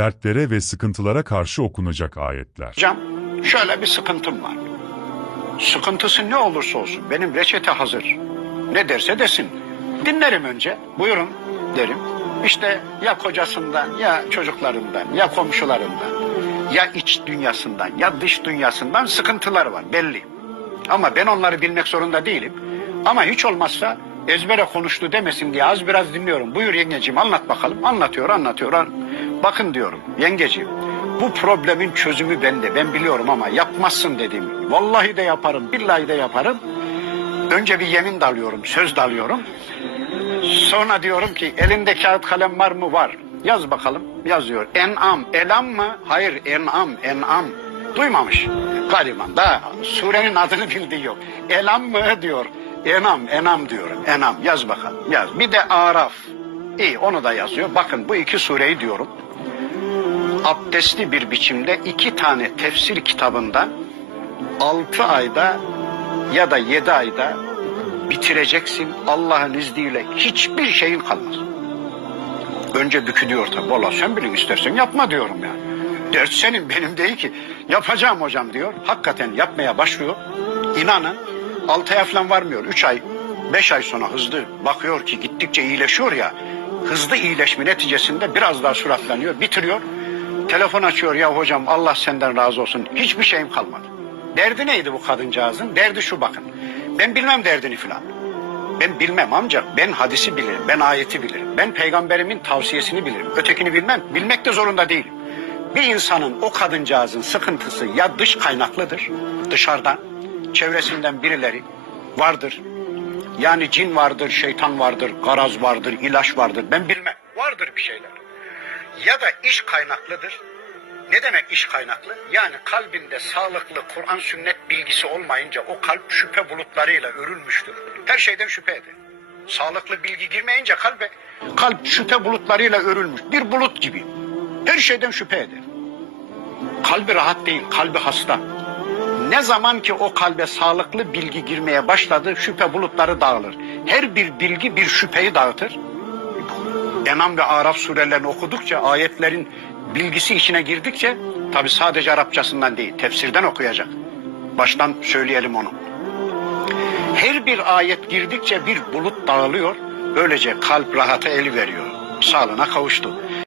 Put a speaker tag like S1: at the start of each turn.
S1: dertlere ve sıkıntılara karşı okunacak ayetler.
S2: Hocam şöyle bir sıkıntım var. Sıkıntısı ne olursa olsun benim reçete hazır. Ne derse desin. Dinlerim önce. Buyurun derim. İşte ya kocasından ya çocuklarından ya komşularından ya iç dünyasından ya dış dünyasından sıkıntılar var belli. Ama ben onları bilmek zorunda değilim. Ama hiç olmazsa ezbere konuştu demesin diye az biraz dinliyorum. Buyur yengeciğim anlat bakalım. Anlatıyor anlatıyor. An- Bakın diyorum yengeciğim bu problemin çözümü bende. Ben biliyorum ama yapmazsın dedim. Vallahi de yaparım, billahi de yaparım. Önce bir yemin dalıyorum, söz dalıyorum. Sonra diyorum ki elinde kağıt kalem var mı? Var. Yaz bakalım. Yazıyor. En'am. Elam mı? Hayır. En'am. En'am. Duymamış. Gariban. Daha surenin adını bildiği yok. Elam mı diyor. Enam. Enam diyorum. Enam. Yaz bakalım. Yaz. Bir de Araf. İyi onu da yazıyor. Bakın bu iki sureyi diyorum. Abdestli bir biçimde iki tane tefsir kitabından altı ayda ya da yedi ayda bitireceksin. Allah'ın izniyle hiçbir şeyin kalmaz. Önce bükülüyor tabii. Valla sen bilin istersen yapma diyorum yani. Dert senin benim değil ki. Yapacağım hocam diyor. Hakikaten yapmaya başlıyor. İnanın altı ay falan varmıyor. Üç ay, beş ay sonra hızlı bakıyor ki gittikçe iyileşiyor ya. Hızlı iyileşme neticesinde biraz daha süratlanıyor. Bitiriyor. Telefon açıyor ya hocam Allah senden razı olsun. Hiçbir şeyim kalmadı. Derdi neydi bu kadıncağızın? Derdi şu bakın. Ben bilmem derdini filan. Ben bilmem amca. Ben hadisi bilirim. Ben ayeti bilirim. Ben peygamberimin tavsiyesini bilirim. Ötekini bilmem. Bilmek de zorunda değilim. Bir insanın o kadıncağızın sıkıntısı ya dış kaynaklıdır. Dışarıdan. Çevresinden birileri vardır. Yani cin vardır, şeytan vardır, garaz vardır, ilaç vardır. Ben bilmem. Vardır bir şeyler. Ya da iş kaynaklıdır. Ne demek iş kaynaklı? Yani kalbinde sağlıklı Kur'an sünnet bilgisi olmayınca o kalp şüphe bulutlarıyla örülmüştür. Her şeyden şüphe eder. Sağlıklı bilgi girmeyince kalbe kalp şüphe bulutlarıyla örülmüş. Bir bulut gibi. Her şeyden şüphe eder. Kalbi rahat değil, kalbi hasta. Ne zaman ki o kalbe sağlıklı bilgi girmeye başladı şüphe bulutları dağılır. Her bir bilgi bir şüpheyi dağıtır. Enam ve Araf surelerini okudukça ayetlerin bilgisi içine girdikçe tabi sadece Arapçasından değil tefsirden okuyacak. Baştan söyleyelim onu. Her bir ayet girdikçe bir bulut dağılıyor. Böylece kalp rahata el veriyor. Sağlığına kavuştu.